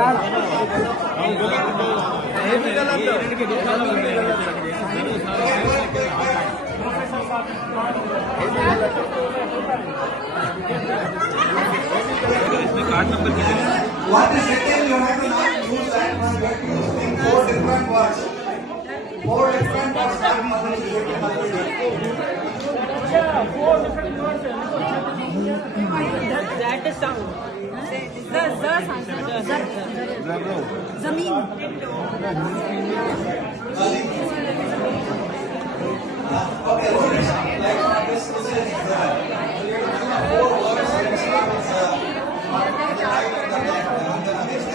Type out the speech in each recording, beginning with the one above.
Card number What is written, you have to not use that one. You have to use four different words. Four different words. That is sound. Zameen. Okay, like this is four words that start with on the right and the left.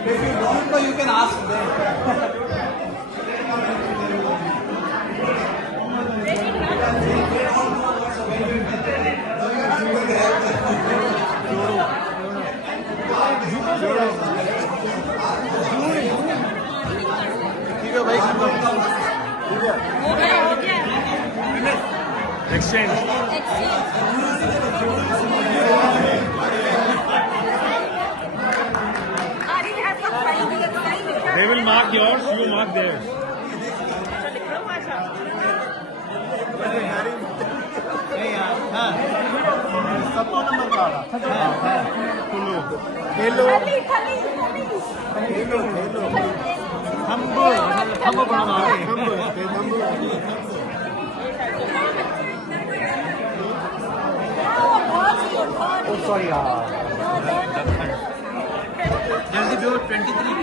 If you don't know, you can ask them. Exchange. They will mark yours, you mark theirs. सबको number काढ़ा hello हम sorry जल्दी दो 23